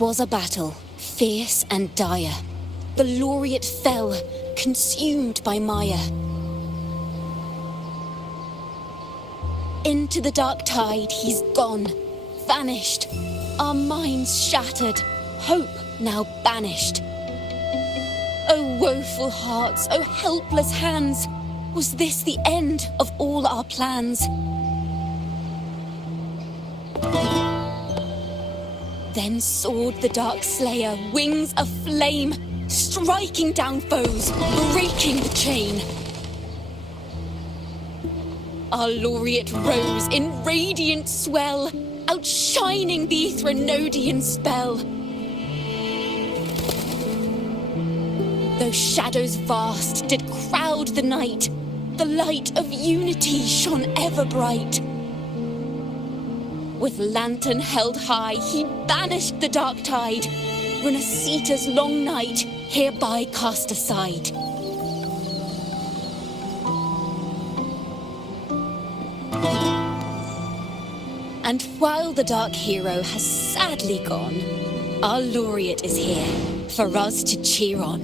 'Twas a battle, fierce and dire. The laureate fell, consumed by mire. Into the dark tide he's gone, vanished. Our minds shattered, hope now banished. O woeful hearts, O helpless hands, was this the end of all our plans? Then soared the dark slayer, wings aflame, striking down foes, breaking the chain. Our laureate rose in radiant swell, outshining the Threnodian spell. Though shadows vast did crowd the night, the light of unity shone ever bright. With lantern held high, he banished the dark tide, Resonators' long night hereby cast aside. And while the dark hero has sadly gone, our laureate is here for us to cheer on.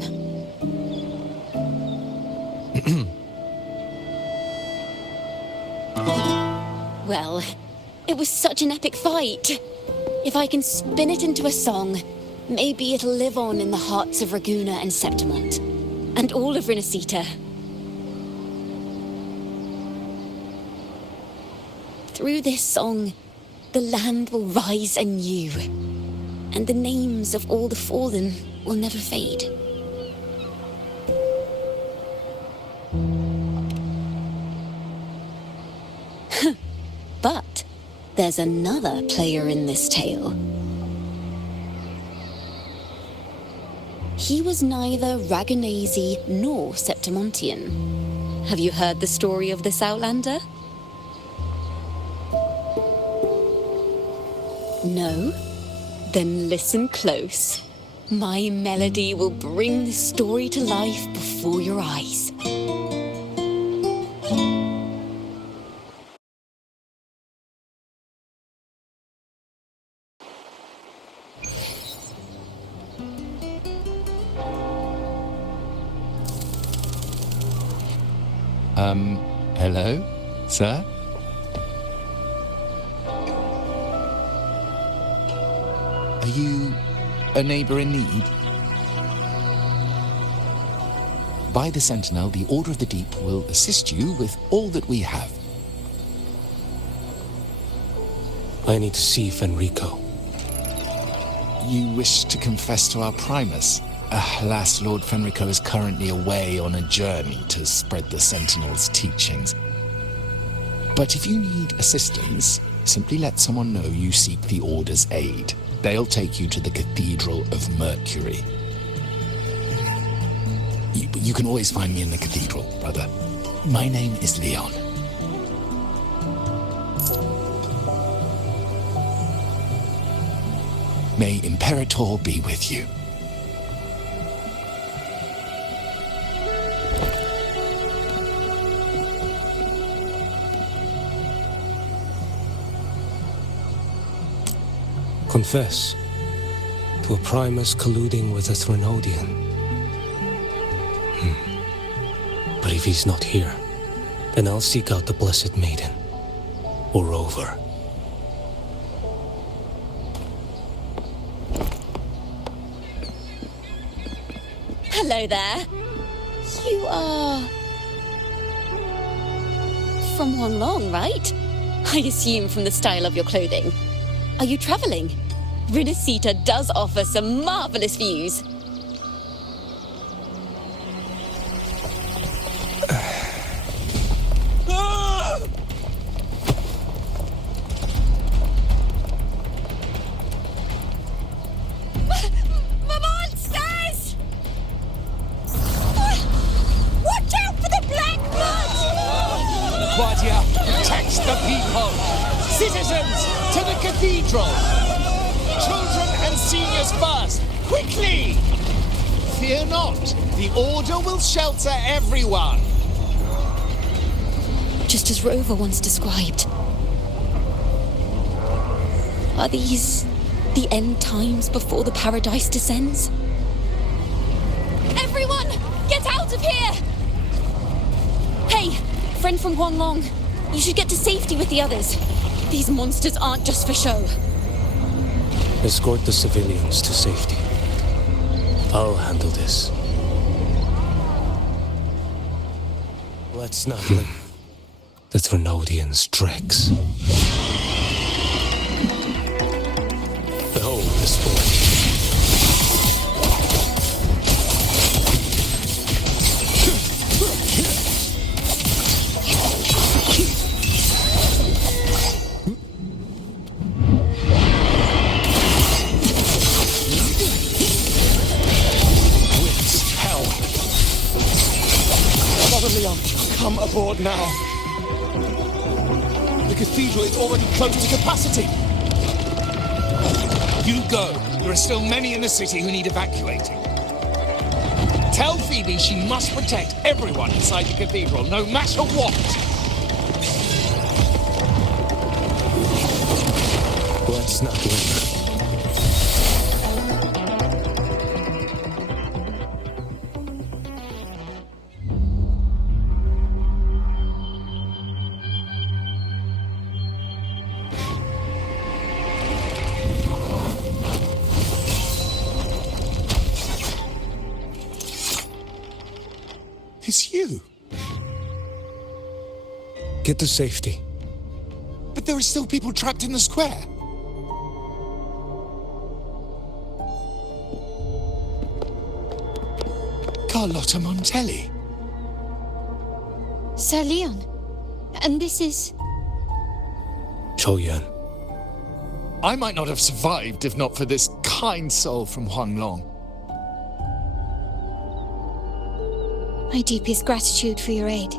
Well, it was such an epic fight. If I can spin it into a song, maybe it'll live on in the hearts of Raguna and Septimont, and all of Renacita. Through this song, the land will rise anew, and the names of all the fallen will never fade. But there's another player in this tale. He was neither Raganese nor Septimontian. Have you heard the story of this outlander? No? Then listen close. My melody will bring this story to life before your eyes. Hello, sir? Are you a neighbor in need? By the Sentinel, the Order of the Deep will assist you with all that we have. I need to see Fenrico. You wish to confess to our Primus? Alas, Lord Fenrico is currently away on a journey to spread the Sentinel's teachings. But if you need assistance, simply let someone know you seek the Order's aid. They'll take you to the Cathedral of Mercury. You can always find me in the cathedral, brother. My name is Leon. May Imperator be with you. Confess to a Primus colluding with a Threnodian. But if he's not here, then I'll seek out the Blessed Maiden, or Rover. Hello there. You are... from Huanglong, right? I assume from the style of your clothing. Are you traveling? Renacita does offer some marvelous views. Citizens, to the cathedral! Children and seniors first! Quickly! Fear not, the Order will shelter everyone! Just as Rover once described. Are these The end times before the paradise descends? Everyone! Get out of here! Hey, friend from Huanglong. You should get to safety with the others. These monsters aren't just for show. Escort the civilians to safety. I'll handle this. Let's not let the Thrunodians Drex. Behold this boy. Come aboard now. The cathedral is already close to capacity. You go. There are still many in the city who need evacuating. Tell Phoebe she must protect everyone inside the cathedral, no matter what. Let's not linger. It's you. Get to safety. But there are still people trapped in the square. Carlotta Montelli. Sir Leon. And this is... Qiuyuan. I might not have survived if not for this kind soul from Huanglong. My deepest gratitude for your aid.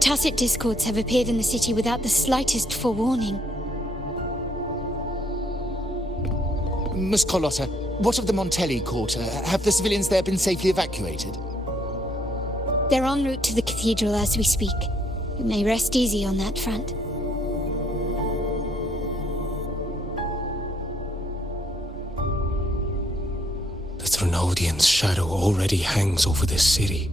Tacit discords have appeared in the city without the slightest forewarning. Miss Carlotta, what of the Montelli quarter? Have the civilians there been safely evacuated? They're en route to the cathedral as we speak. You may rest easy on that front. The Thrunodian's shadow already hangs over this city.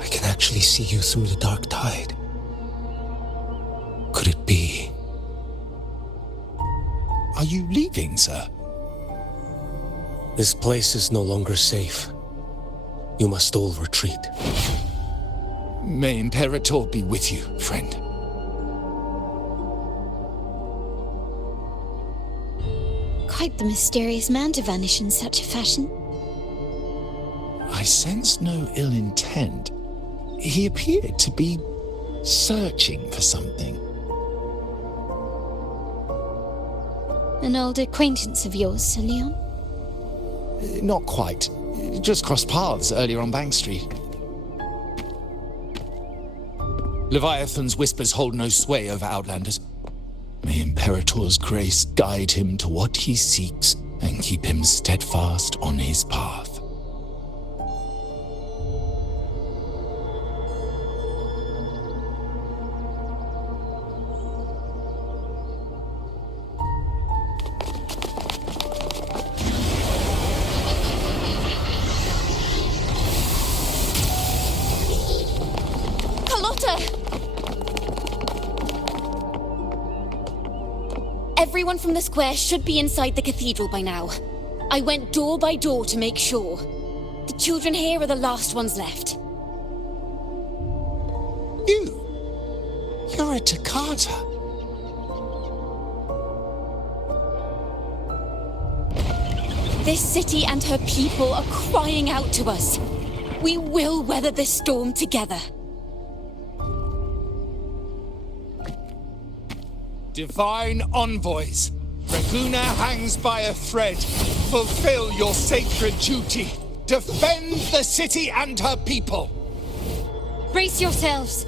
I can actually see you through the dark tide. Could it be? Are you leaving, sir? This place is no longer safe. You must all retreat. May Imperator be with you, friend. Quite the mysterious man to vanish in such a fashion. I sense no ill intent. He appeared to be searching for something. An old acquaintance of yours, Sir Leon? Not quite. Just crossed paths earlier on Bank Street. Leviathan's whispers hold no sway over Outlanders. May Imperator's grace guide him to what he seeks and keep him steadfast on his path. Everyone from the square should be inside the cathedral by now. I went door by door to make sure. The children here are the last ones left. You're a Toccata. This city and her people are crying out to us. We will weather this storm together. Divine envoys, Raguna hangs by a thread. Fulfill your sacred duty. Defend the city and her people. Brace yourselves.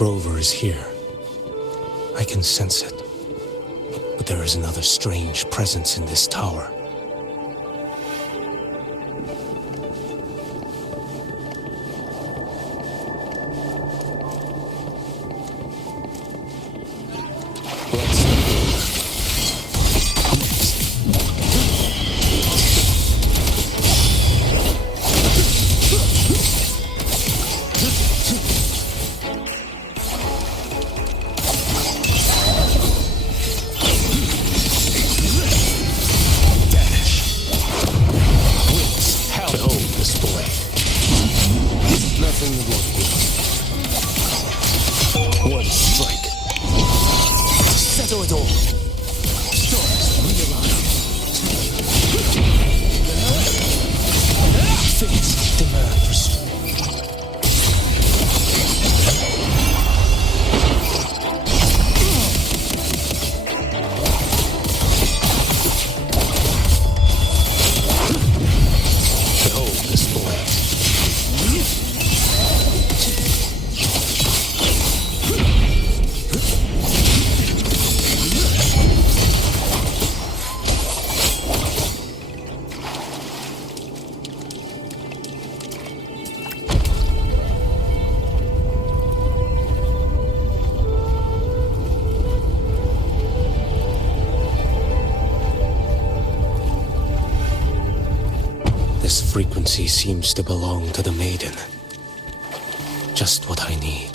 Rover is here. I can sense it. But there is another strange presence in this tower. Frequency seems to belong to the maiden. Just what I need.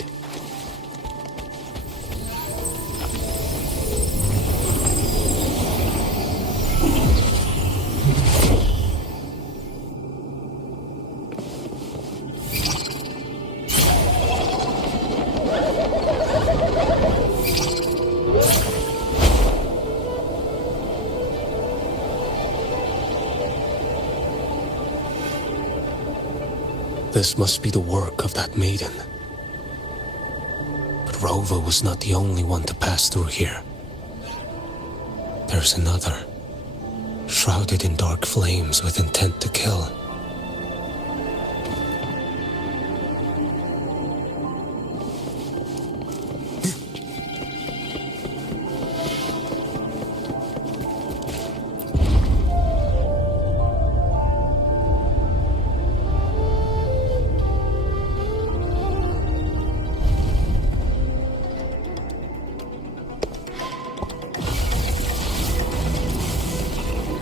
This must be the work of that maiden. But Rover was not the only one to pass through here. There's another, shrouded in dark flames with intent to kill.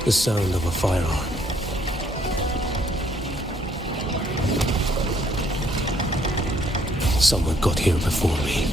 The sound of a firearm. Someone got here before me.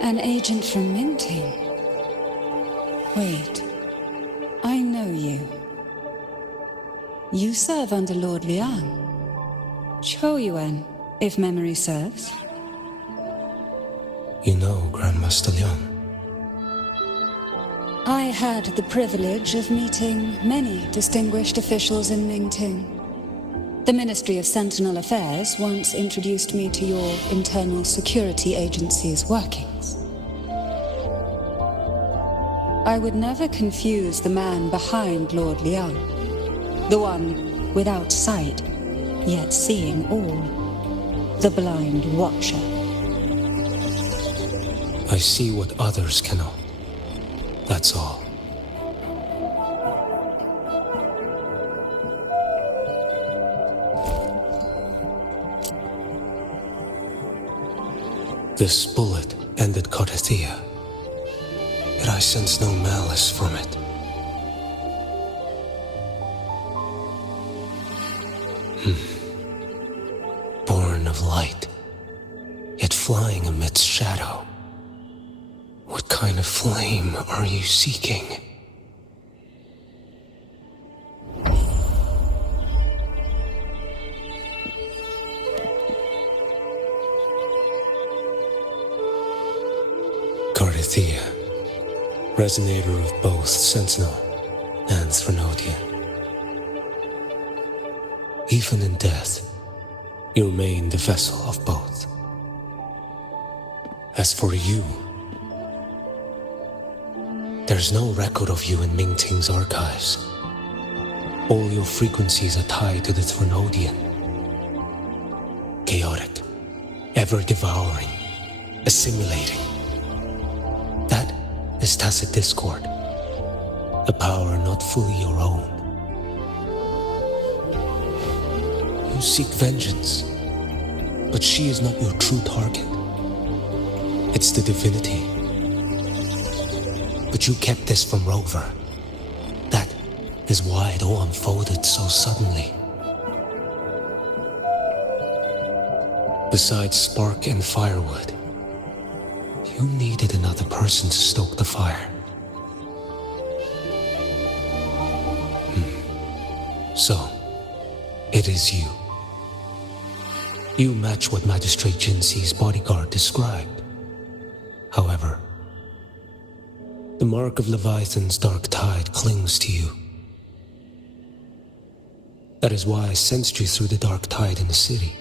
An agent from Minting? Wait, I know you. You serve under Lord Liang. Qiuyuan, if memory serves. You know Grandmaster Liang? I had the privilege of meeting many distinguished officials in Mingting. The Ministry of Sentinel Affairs once introduced me to your internal security agency's workings. I would never confuse the man behind Lord Liang, the one without sight, yet seeing all, the blind watcher. I see what others cannot. That's all. This bullet ended Cantarella, yet I sense no malice from it. Born of light, yet flying amidst shadow. What kind of flame are you seeking? Carithia, resonator of both Sentinel and Threnodian. Even in death, you remain the vessel of both. As for you, there's no record of you in Mingting's archives. All your frequencies are tied to the Threnodian. Chaotic, ever-devouring, assimilating. That is tacit discord, a power not fully your own. You seek vengeance, but she is not your true target. It's the divinity. But you kept this from Rover. That is why it all unfolded so suddenly. Besides spark and firewood, you needed another person to stoke the fire. So, it is you. You match what Magistrate Jinxi's bodyguard described. However, the mark of Leviathan's dark tide clings to you. That is why I sensed you through the dark tide in the city.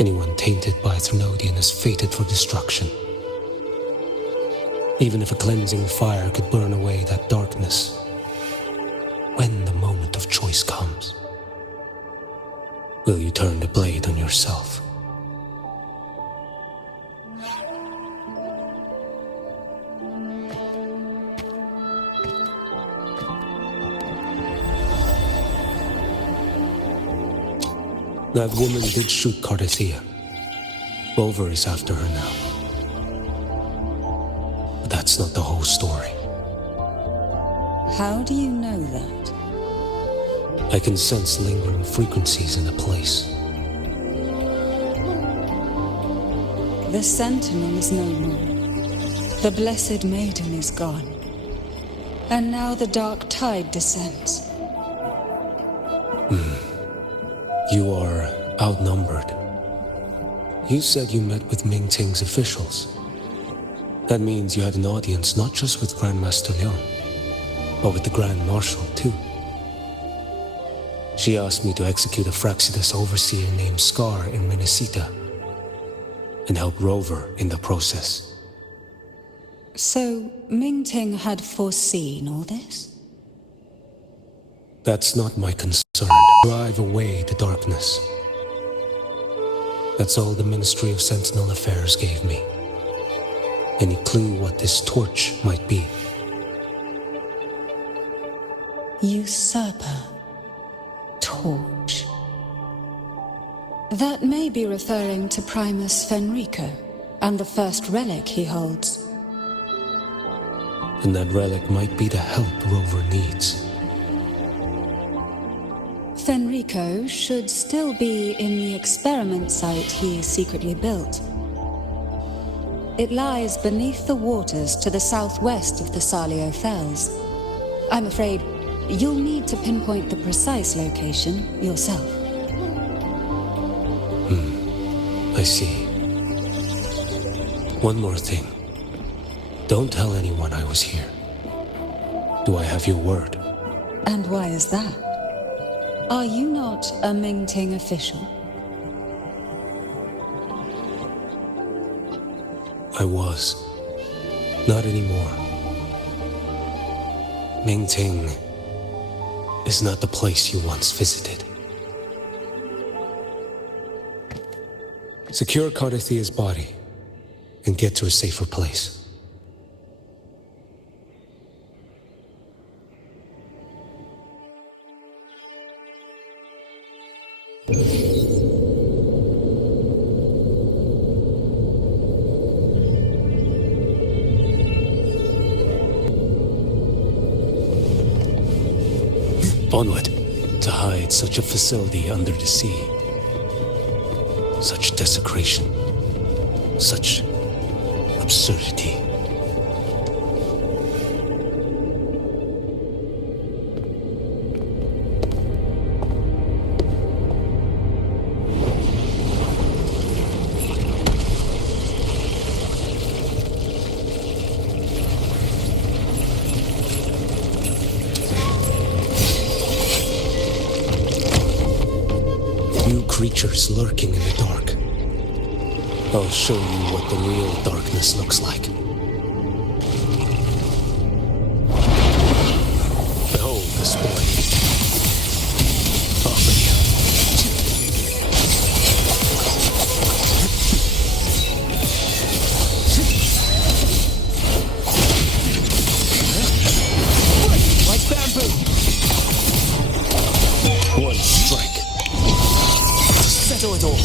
Anyone tainted by Threnodian is fated for destruction. Even if a cleansing fire could burn away that darkness, when the moment of choice comes, will you turn the blade on yourself? That woman did shoot Carithia. Rover is after her now. But that's not the whole story. How do you know that? I can sense lingering frequencies in the place. The Sentinel is no more. The Blessed Maiden is gone. And now the dark tide descends. You are outnumbered. You said you met with Mingting's officials. That means you had an audience not just with Grandmaster Leon, but with the Grand Marshal too. She asked me to execute a Fraxidus overseer named Scar in Minnesota and help Rover in the process. So, Mingting had foreseen all this? That's not my concern. Drive away the darkness. That's all the Ministry of Sentinel Affairs gave me. Any clue what this torch might be? Usurper. Torch. That may be referring to Primus Fenrico and the first relic he holds. And that relic might be the help Rover needs. Fenrico should still be in the experiment site he secretly built. It lies beneath the waters to the southwest of the Salio Fells. I'm afraid you'll need to pinpoint the precise location yourself. I see. One more thing. Don't tell anyone I was here. Do I have your word? And why is that? Are you not a Mingting official? I was. Not anymore. Mingting is not the place you once visited. Secure Carithia's body and get to a safer place. Onward, to hide such a facility under the sea. Such desecration. Such absurdity. Creatures lurking in the dark. I'll show you what the real darkness looks like. Behold this boy. Offer you. Like bamboo! One strike. Settle it all.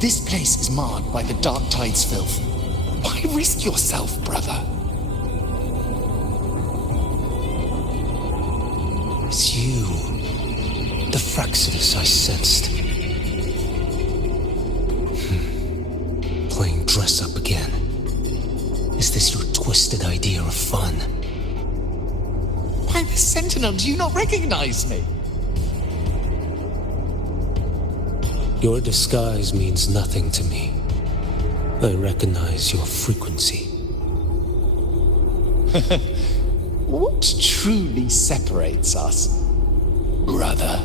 This place is marred by the Dark Tide's filth. Why risk yourself, brother? It's you. The Fraxidus I sensed. Playing dress up again. Is this your twisted idea of fun? Why, the Sentinel, do you not recognize me? Your disguise means nothing to me. I recognize your frequency. What truly separates us? Brother,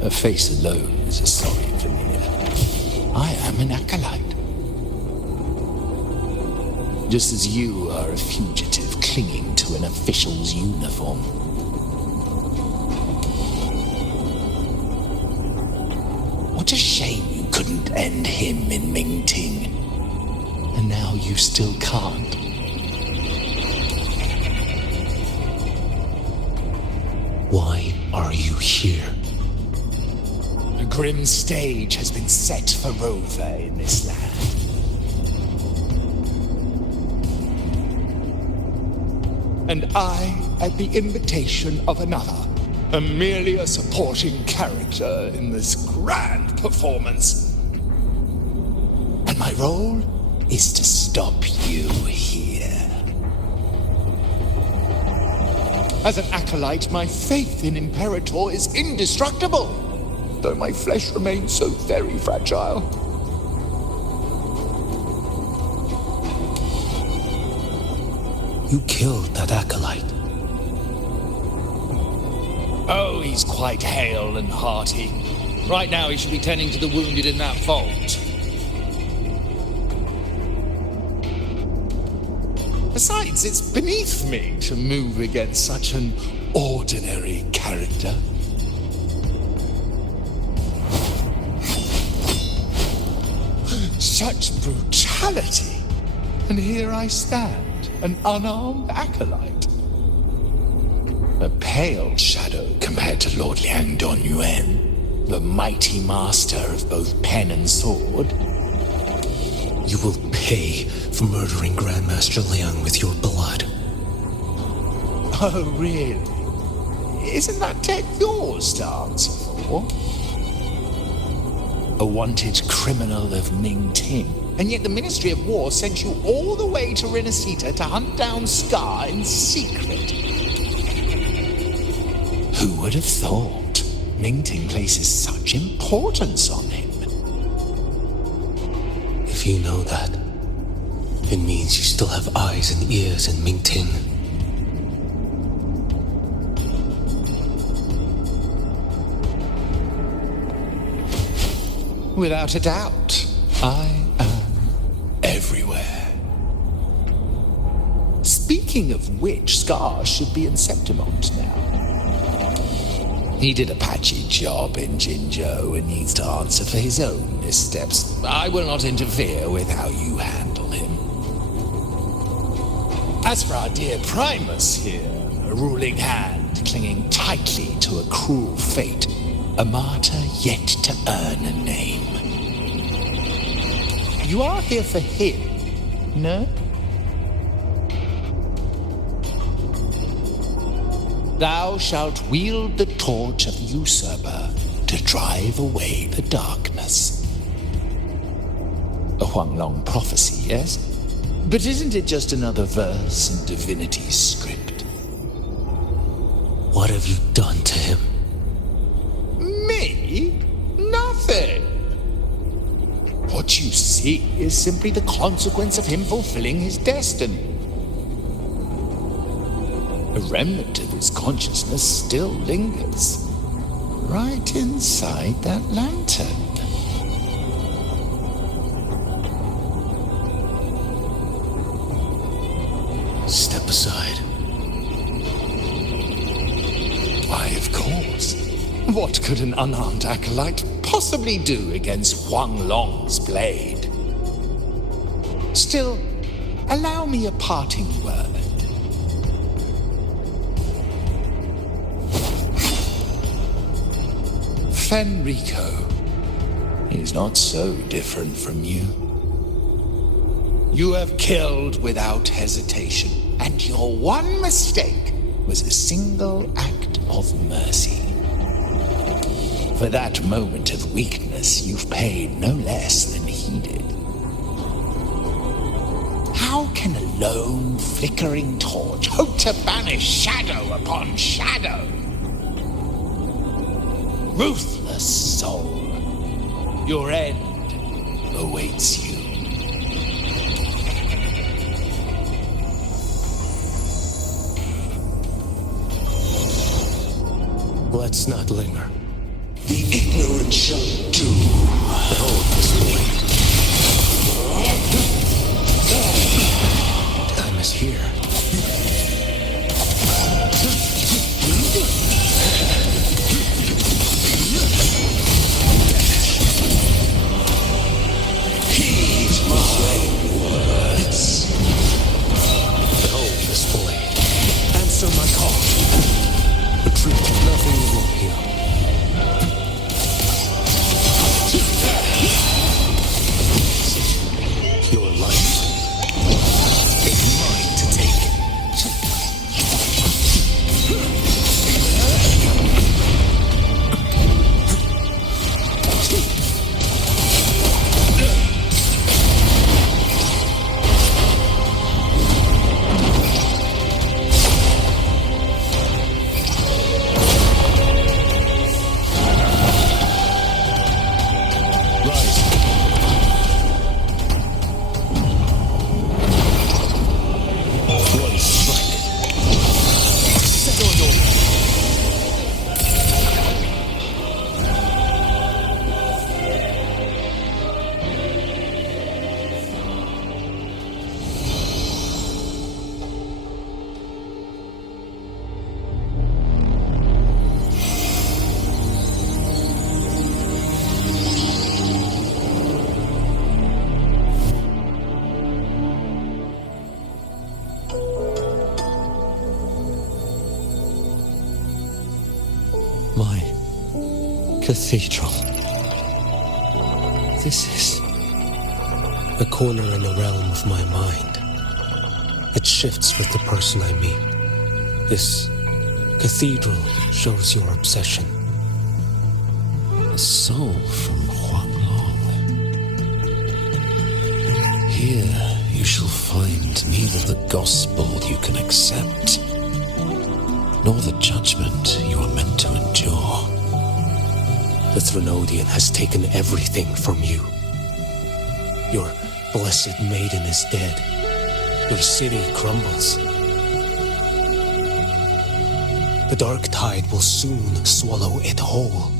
a face alone is a sorry veneer. I am an acolyte. Just as you are a fugitive clinging to an official's uniform. What a shame you couldn't end him in Mingting. And now you still can't. Why are you here? A grim stage has been set for Rover in this land. And I, at the invitation of another, am merely a supporting character in this grand performance. And my role is to stop you here. As an acolyte, my faith in Imperator is indestructible, though my flesh remains so very fragile. You killed that acolyte. Oh, he's quite hale and hearty. Right now he should be tending to the wounded in that vault. Besides, it's beneath me to move against such an ordinary character. Such brutality! And here I stand, an unarmed acolyte. A pale shadow compared to Lord Liang Donyuan, the mighty master of both pen and sword. You will pay for murdering Grandmaster Liang with your blood. Oh, really? Isn't that tech yours to answer for? A wanted criminal of Mingting, and yet the Ministry of War sent you all the way to Renacita to hunt down Scar in secret. Who would have thought Mingting places such importance on him? If you know that, it means you still have eyes and ears in Mingting. Without a doubt, I am everywhere. Speaking of which, Scar should be in Septimont now. He did a patchy job in Jinzhou and needs to answer for his own missteps. I will not interfere with how you handle him. As for our dear Primus here, a ruling hand clinging tightly to a cruel fate, a martyr yet to earn a name. You are here for him, no? Thou shalt wield the torch of the usurper to drive away the darkness. A Huanglong prophecy, yes? But isn't it just another verse in divinity's script? What have you done to him? Me? Nothing. What you see is simply the consequence of him fulfilling his destiny. A remnant of his consciousness still lingers, right inside that lantern. Step aside. Why, of course. What could an unarmed acolyte possibly do against Huanglong's blade? Still, allow me a parting word. Fenrico is not so different from you. You have killed without hesitation, and your one mistake was a single act of mercy. For that moment of weakness, you've paid no less than he did. How can a lone, flickering torch hope to banish shadow upon shadow? Ruthless soul, your end awaits you. Let's not linger. The ignorant shall do. Behold this blade. Time is here. Heed my words. Behold this blade. Answer my call. Retreat. Nothing will heal. Your life is mine to take. One strike. Settle your my cathedral. This is a corner in the realm of my mind. It shifts with the person I meet. This cathedral shows your obsession. A soul from Huanglong. Here you shall find neither the gospel you can accept, nor the judgment you are meant to endure. The Threnodian has taken everything from you. Your blessed maiden is dead. Your city crumbles. The dark tide will soon swallow it whole.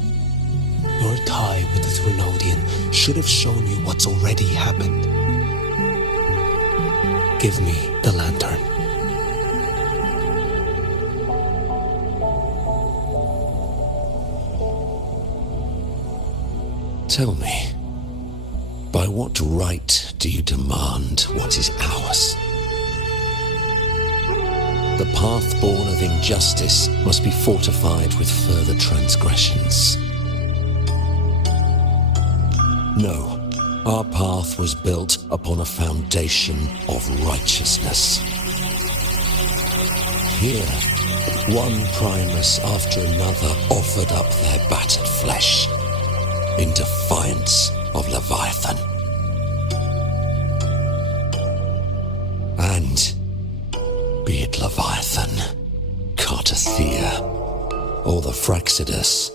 Your tie with the Threnodian should have shown you what's already happened. Give me the lantern. Tell me, by what right do you demand what is ours? The path born of injustice must be fortified with further transgressions. No, our path was built upon a foundation of righteousness. Here, one primus after another offered up their battered flesh in defiance of Leviathan. And be it Leviathan, Cartathea, or the Fraxidus,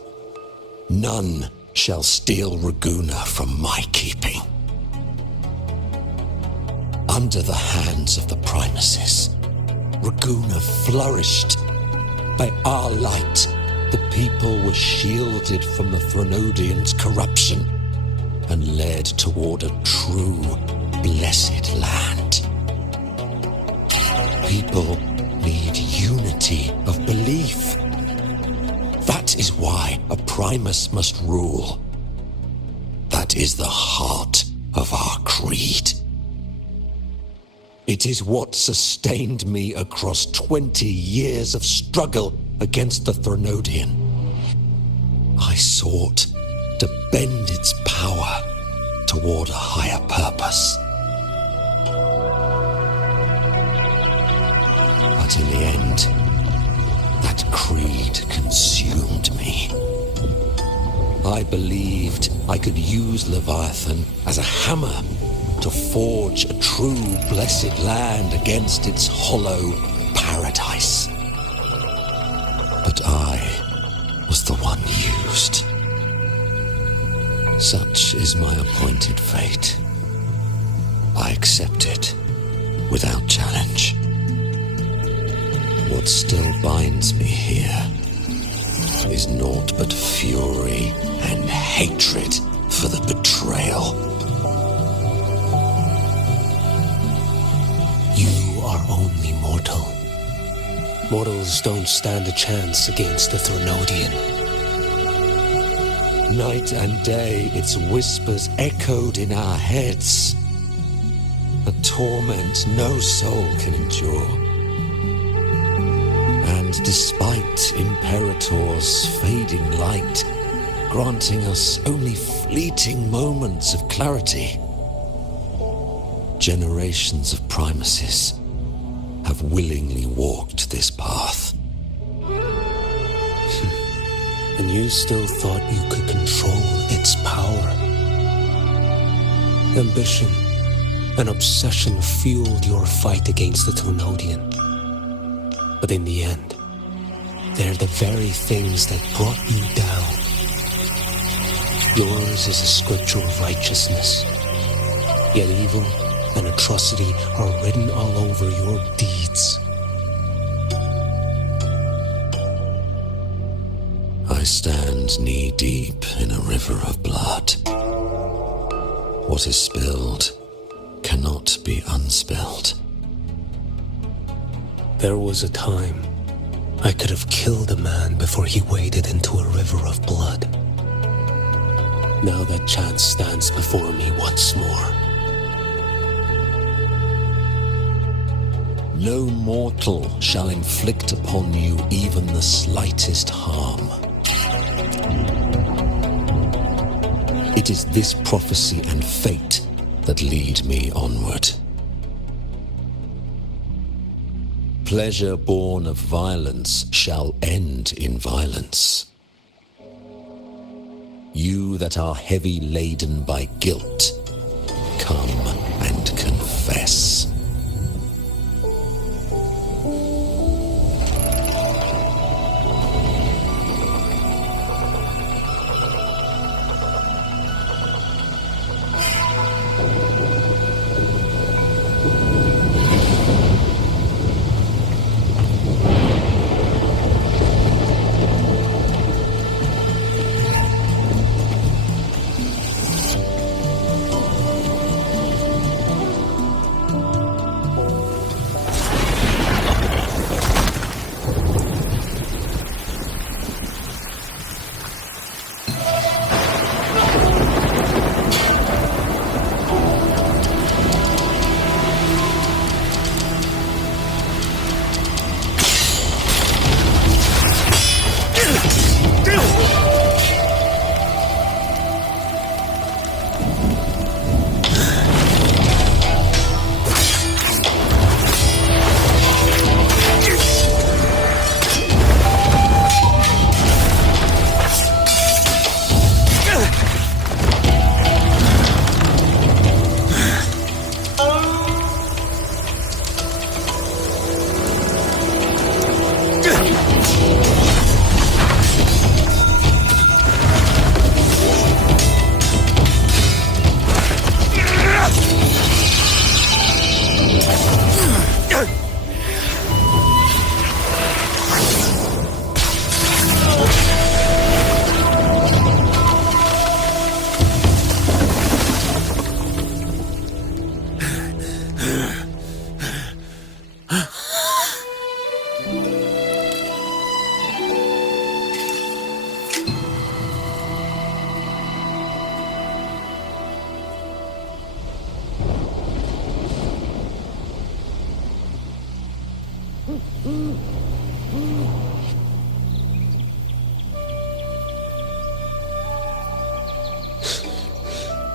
none shall steal Raguna from my keeping. Under the hands of the Primuses, Raguna flourished. By our light, the people were shielded from the Threnodians' corruption and led toward a true, blessed land. People need unity of belief. That is why a Primus must rule. That is the heart of our creed. It is what sustained me across 20 years of struggle against the Threnodian. I sought to bend its power toward a higher purpose. But in the end, that creed consumed me. I believed I could use Leviathan as a hammer to forge a true blessed land against its hollow paradise. But I was the one used. Such is my appointed fate. I accept it without challenge. What still binds me here is naught but fury and hatred for the betrayal. You are only mortal. Mortals don't stand a chance against the Threnodian. Night and day, its whispers echoed in our heads. A torment no soul can endure. And despite Imperator's fading light, granting us only fleeting moments of clarity, generations of Primuses have willingly walked this path. And you still thought you could control its power. Ambition and obsession fueled your fight against the Threnodian. But in the end, they're the very things that brought you down. Yours is a scripture of righteousness, yet evil and atrocity are written all over your deeds. I stand knee-deep in a river of blood. What is spilled cannot be unspilled. There was a time I could have killed a man before he waded into a river of blood. Now that chance stands before me once more. No mortal shall inflict upon you even the slightest harm. It is this prophecy and fate that lead me onward. Pleasure born of violence shall end in violence. You that are heavy laden by guilt, come and confess.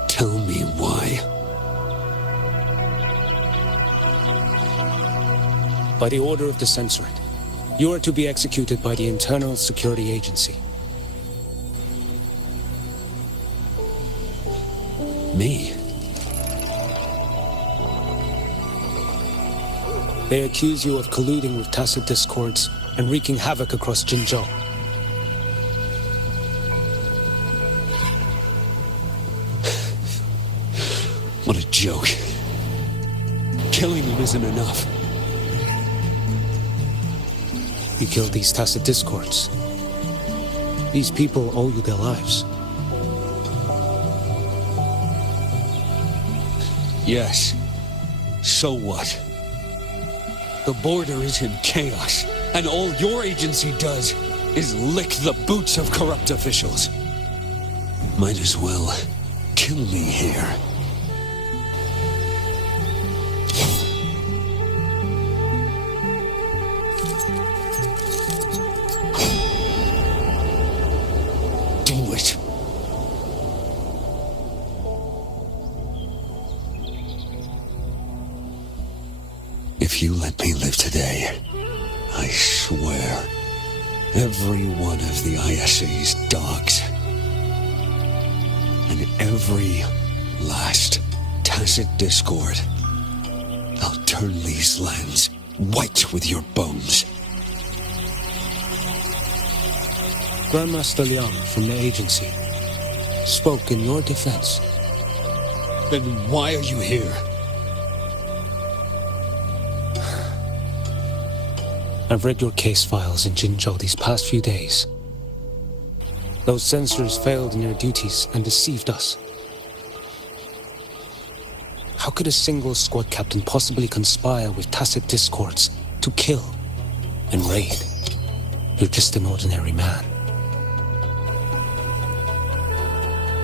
Tell me why. By the order of the Censorate, you are to be executed by the Internal Security Agency. Me? They accuse you of colluding with tacit discords and wreaking havoc across Jinzhou. What a joke. Killing him isn't enough. You killed these tacit discords. These people owe you their lives. Yes. So what? The border is in chaos, and all your agency does is lick the boots of corrupt officials. Might as well kill me here. Do it. If you let me live today, I swear, every one of the ISA's dogs, and every last tacit discord, I'll turn these lands white with your bones. Grandmaster Liang from the agency spoke in your defense. Then why are you here? I've read your case files in Jinzhou these past few days. Those censors failed in their duties and deceived us. How could a single squad captain possibly conspire with tacit discords to kill and raid? You're just an ordinary man.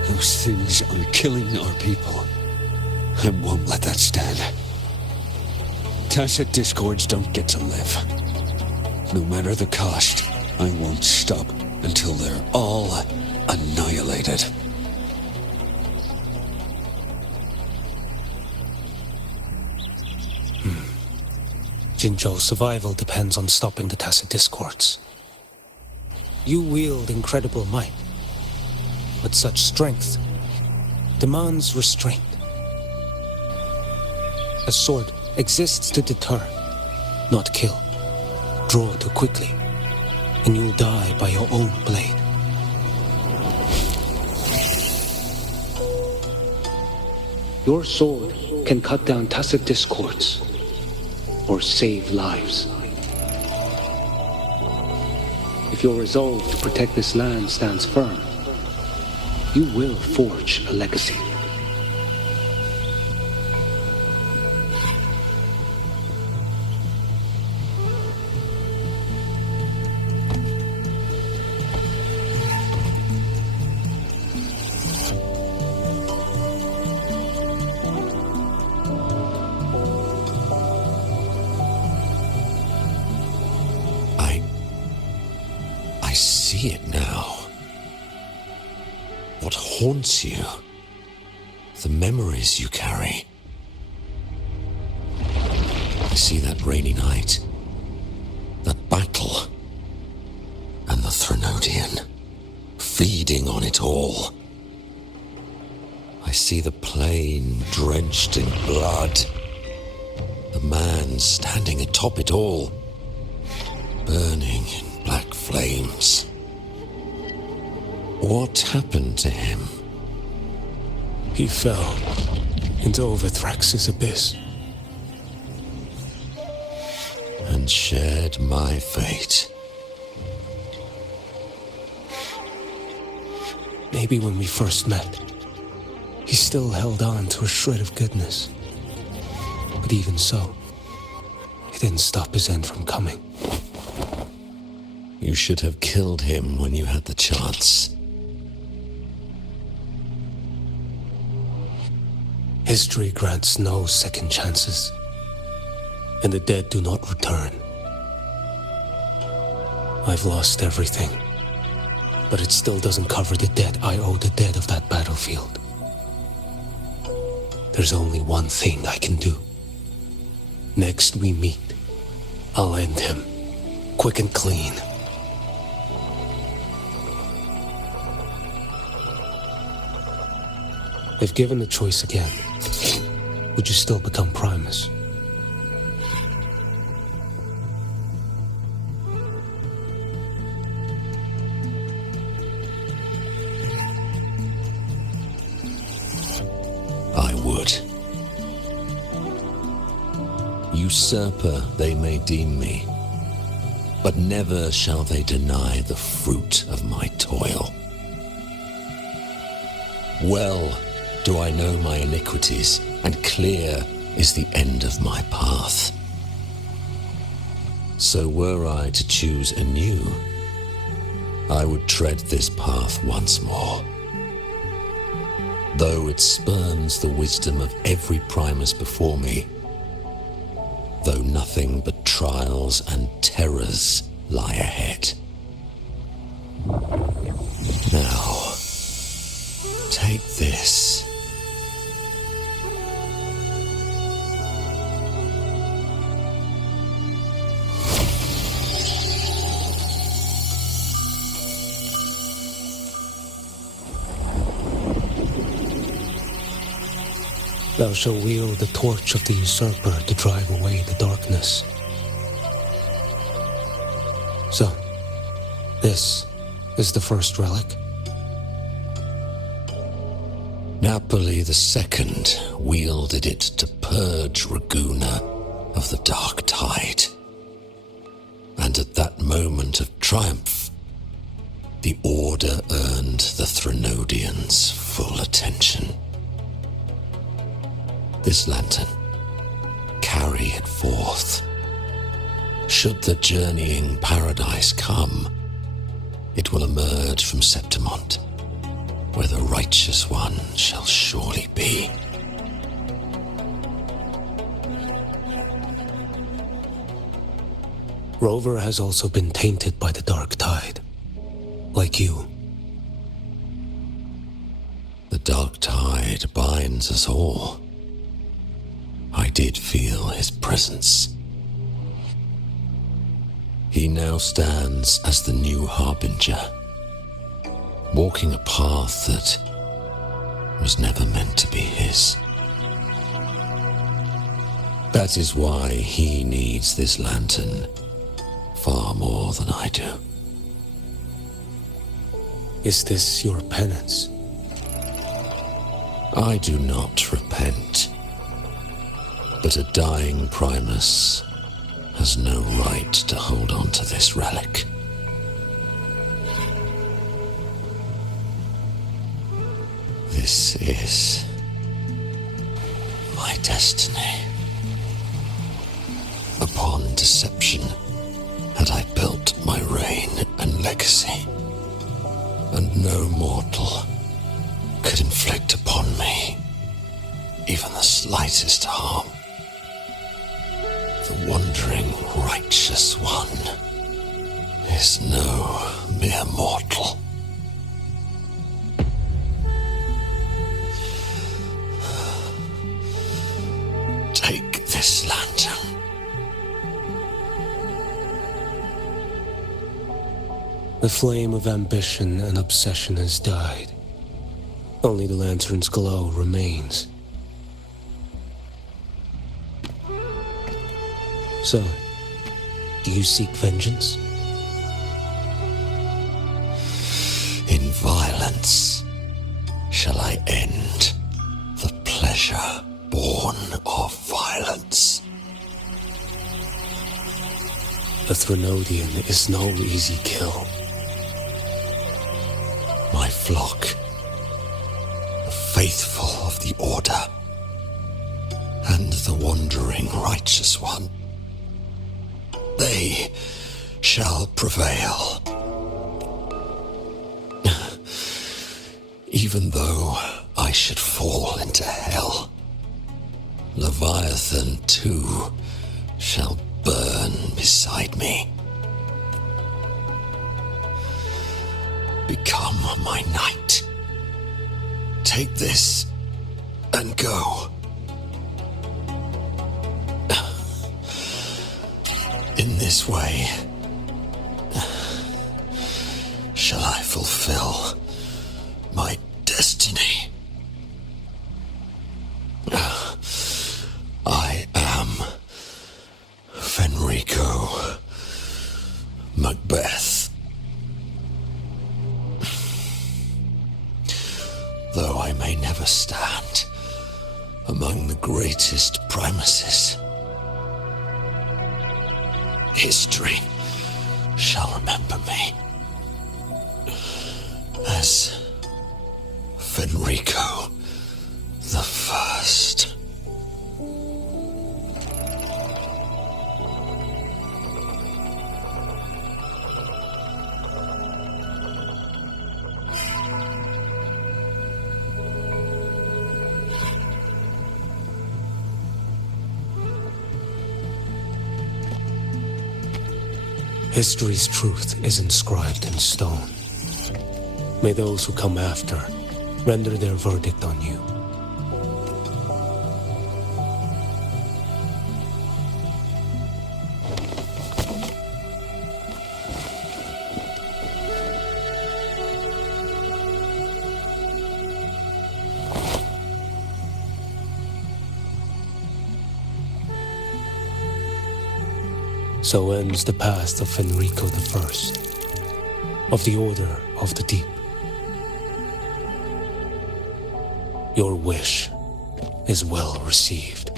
Those things are killing our people. I won't let that stand. Tacit discords don't get to live. No matter the cost, I won't stop until they're all annihilated. Jinzhou's survival depends on stopping the tacit discords. You wield incredible might, but such strength demands restraint. A sword exists to deter, not kill. Draw too quickly, and you'll die by your own blade. Your sword can cut down tacit discords, or save lives. If your resolve to protect this land stands firm, you will forge a legacy. I see it now. What haunts you? The memories you carry. I see that rainy night, that battle, and the Threnodian, feeding on it all. I see the plain drenched in blood, the man standing atop it all, burning in black flames. What happened to him? He fell into Overthrax's abyss. And shared my fate. Maybe when we first met, he still held on to a shred of goodness. But even so, it didn't stop his end from coming. You should have killed him when you had the chance. History grants no second chances, and the dead do not return. I've lost everything, but it still doesn't cover the debt I owe the dead of that battlefield. There's only one thing I can do. Next we meet, I'll end him, quick and clean. If given the choice again, would you still become Primus? I would. Usurper they may deem me, but never shall they deny the fruit of my toil. Well do I know my iniquities, and clear is the end of my path. So were I to choose anew, I would tread this path once more. Though it spurns the wisdom of every Primus before me, though nothing but trials and terrors lie ahead. Now, take this. Thou shalt wield the torch of the usurper to drive away the darkness. So, this is the first relic? Napoli II wielded it to purge Raguna of the dark tide. And at that moment of triumph, the Order earned the Threnodians full attention. This lantern, carry it forth. Should the journeying paradise come, it will emerge from Septimont, where the righteous one shall surely be. Rover has also been tainted by the dark tide, like you. The dark tide binds us all. I did feel his presence. He now stands as the new harbinger, walking a path that was never meant to be his. That is why he needs this lantern far more than I do. Is this your penance? I do not repent. But a dying Primus has no right to hold on to this relic. This is my destiny. Upon deception had I built my reign and legacy, and no mortal could inflict upon me even the slightest harm. The wandering righteous one is no mere mortal. Take this lantern. The flame of ambition and obsession has died. Only the lantern's glow remains. So, do you seek vengeance? In violence shall I end the pleasure born of violence. A Threnodian is no easy kill. My flock, the faithful of the Order, and the wandering righteous one, they shall prevail. Even though I should fall into hell, Leviathan too shall burn beside me. become my knight. Take this and go. In this way, shall I fulfill my destiny. I am Fenrico Macbeth. Though I may never stand among the greatest primuses, history shall remember me as Fenrico the First. History's truth is inscribed in stone. May those who come after render their verdict on you. So ends the past of Fenrico the First, of the Order of the Deep. Your wish is well received.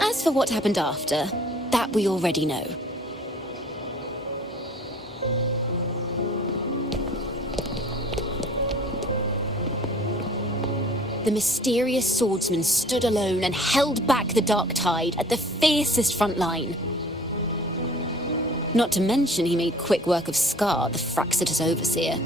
As for what happened after, that we already know. The mysterious swordsman stood alone and held back the dark tide at the fiercest front line. Not to mention he made quick work of Scar, the Fraxitous overseer.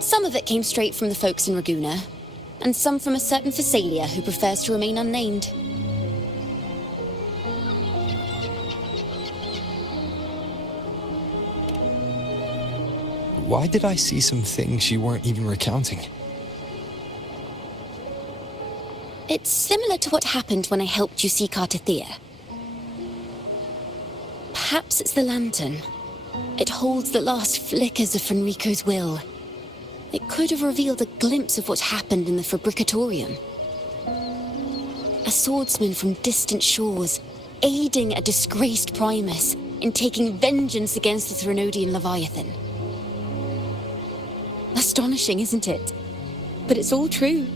Some of it came straight from the folks in Raguna, and some from a certain Phasalia who prefers to remain unnamed. Why did I see some things you weren't even recounting? It's similar to what happened when I helped you seek Artithea. Perhaps it's the lantern. It holds the last flickers of Fenrico's will. It could have revealed a glimpse of what happened in the Fabricatorium. A swordsman from distant shores, aiding a disgraced Primus in taking vengeance against the Threnodian Leviathan. Astonishing, isn't it? But it's all true.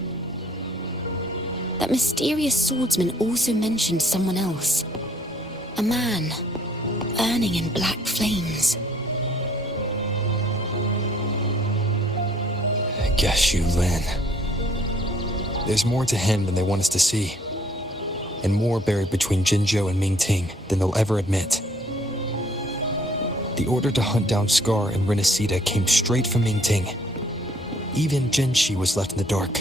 That mysterious swordsman also mentioned someone else. A man, burning in black flames. Guess Qiuyuan. There's more to him than they want us to see. And more buried between Jinzhou and Mingting than they'll ever admit. The order to hunt down Scar and Renacita came straight from Mingting. Even Jinshi was left in the dark.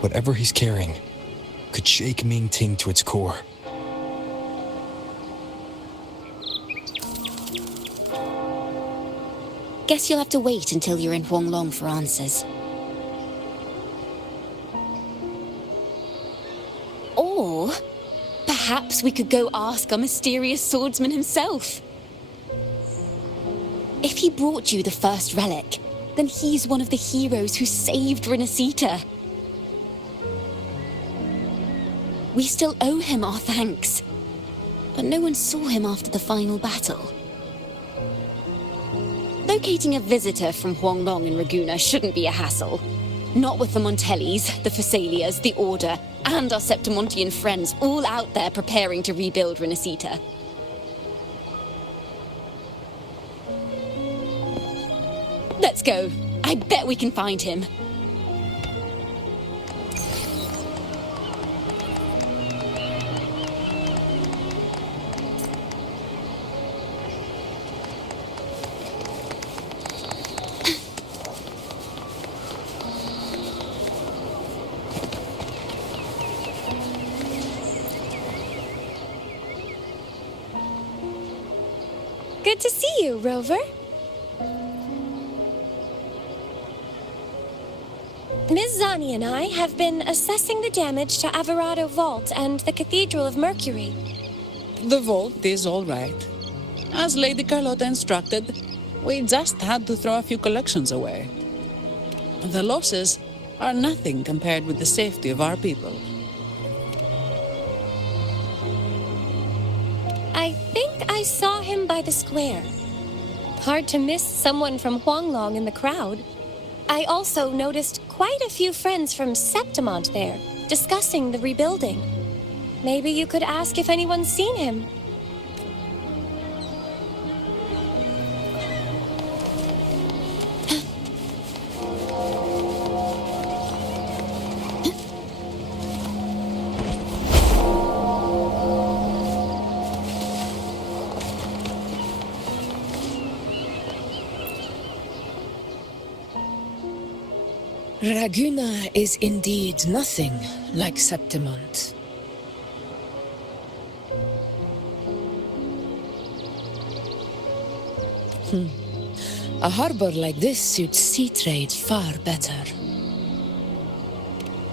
Whatever he's carrying could shake Mingting to its core. Guess you'll have to wait until you're in Huanglong for answers. Or perhaps we could go ask our mysterious swordsman himself. If he brought you the first relic, then he's one of the heroes who saved Renacita. We still owe him our thanks, but no one saw him after the final battle. Locating a visitor from Huanglong in Raguna shouldn't be a hassle. Not with the Montellis, the Phassalias, the Order, and our Septimontian friends all out there preparing to rebuild Renacita. Let's go. I bet we can find him. Good to see you, Rover. Ms. Zani and I have been assessing the damage to Averado Vault and the Cathedral of Mercury. The vault is all right. As Lady Carlotta instructed, we just had to throw a few collections away. The losses are nothing compared with the safety of our people. I think I saw him by the square. Hard to miss someone from Huanglong in the crowd. I also noticed quite a few friends from Septimont there, discussing the rebuilding. Maybe you could ask if anyone's seen him. Raguna is indeed nothing like Septimont. A harbor like this suits sea trade far better.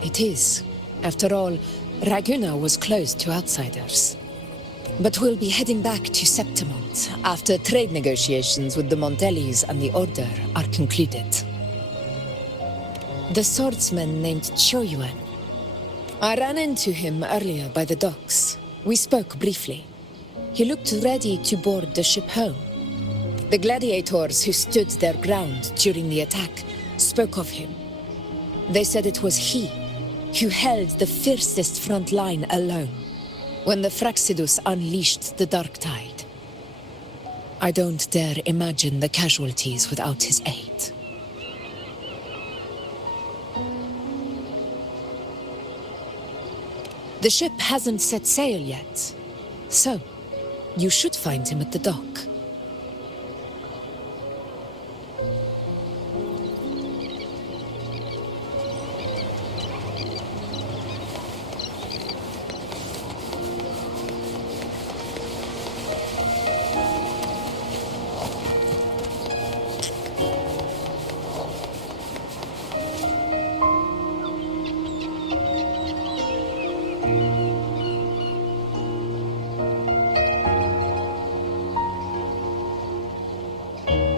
It is. After all, Raguna was closed to outsiders. But we'll be heading back to Septimont after trade negotiations with the Montellis and the Order are concluded. The swordsman named Qiuyuan. I ran into him earlier by the docks. We spoke briefly. He looked ready to board the ship home. The gladiators who stood their ground during the attack spoke of him. They said it was he who held the fiercest front line alone when the Fraxidus unleashed the Dark Tide. I don't dare imagine the casualties without his aid. The ship hasn't set sail yet, so you should find him at the dock.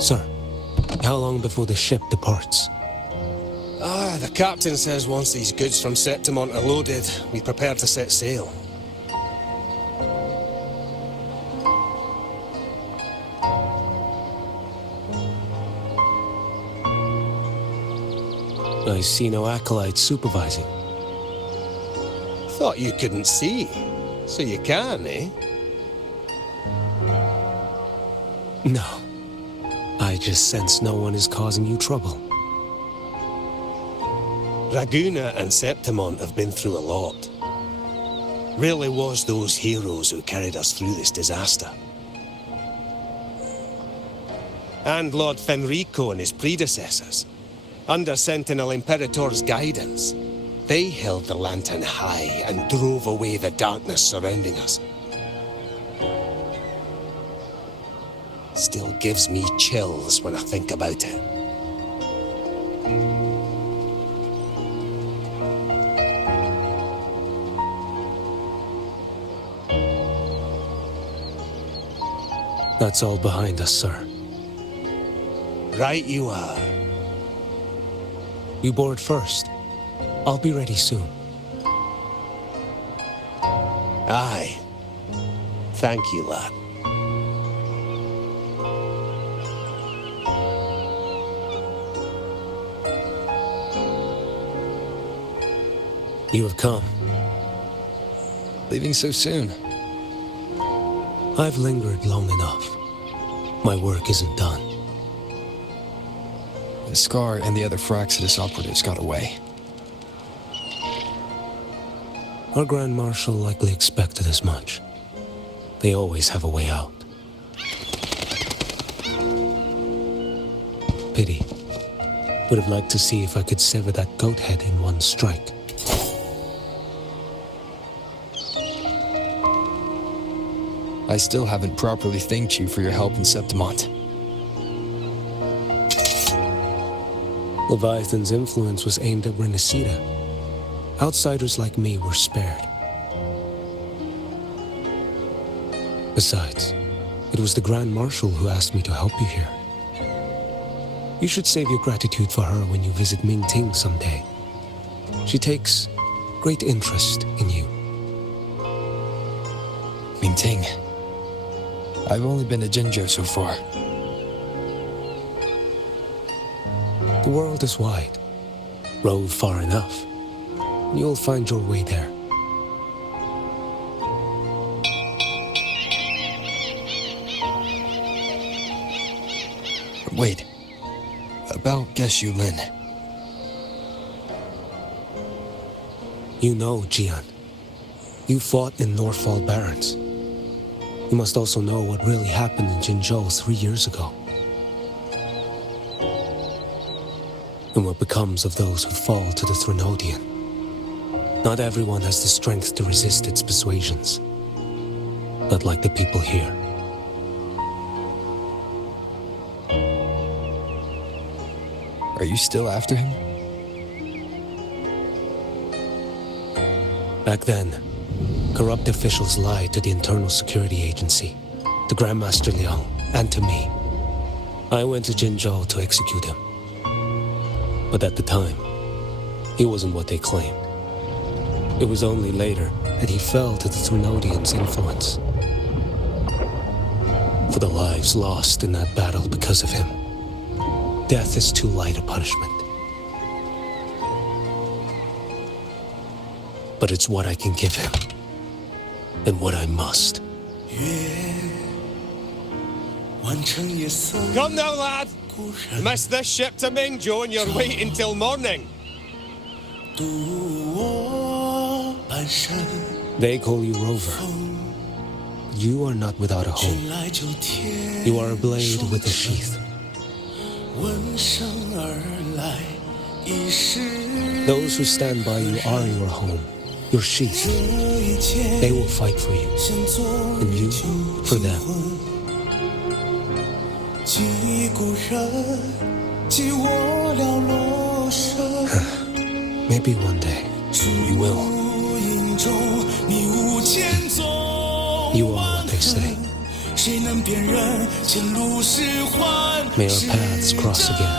Sir, how long before the ship departs? The captain says once these goods from Septimont are loaded, we prepare to set sail. I see no acolytes supervising. Thought you couldn't see, so you can, eh? No. I just sense no one is causing you trouble. Raguna and Septimont have been through a lot. Really was those heroes who carried us through this disaster. And Lord Fenrico and his predecessors, under Sentinel Imperator's guidance, they held the lantern high and drove away the darkness surrounding us. Still gives me chills when I think about it. That's all behind us, sir. Right you are. You board first. I'll be ready soon. Aye. Thank you, lad. You have come. Leaving so soon? I've lingered long enough. My work isn't done. The Scar and the other Firaxidus operatives got away. Our Grand Marshal likely expected as much. They always have a way out. Pity. Would have liked to see if I could sever that goat head in one strike. I still haven't properly thanked you for your help in Septimont. Leviathan's influence was aimed at Renacida. Outsiders like me were spared. Besides, it was the Grand Marshal who asked me to help you here. You should save your gratitude for her when you visit Mingting someday. She takes great interest in you. Mingting. I've only been to Jinzhou so far. The world is wide. Rove far enough, and you'll find your way there. Wait. About Qiuyuan. You know, Qiuyuan. You fought in Northfall Barrens. You must also know what really happened in Jinzhou 3 years ago. And what becomes of those who fall to the Threnodian. Not everyone has the strength to resist its persuasions. Not like the people here. Are you still after him? Back then, corrupt officials lied to the Internal Security Agency, to Grandmaster Liang, and to me. I went to Jinzhou to execute him. But at the time, he wasn't what they claimed. It was only later that he fell to the Threnodians' influence. For the lives lost in that battle because of him, death is too light a punishment. But it's what I can give him, and what I must. Come now, lad! Miss this ship to Mingzhou and you're waiting till morning. They call you Rover. You are not without a home. You are a blade with a sheath. Those who stand by you are your home, your sheath. They will fight for you, and you for them. Maybe one day you will. You are what they say. May our paths cross again.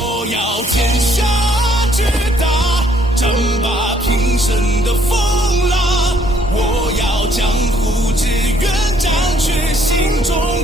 我要天下之大，争霸平生的风浪。我要江湖之远，斩却心中。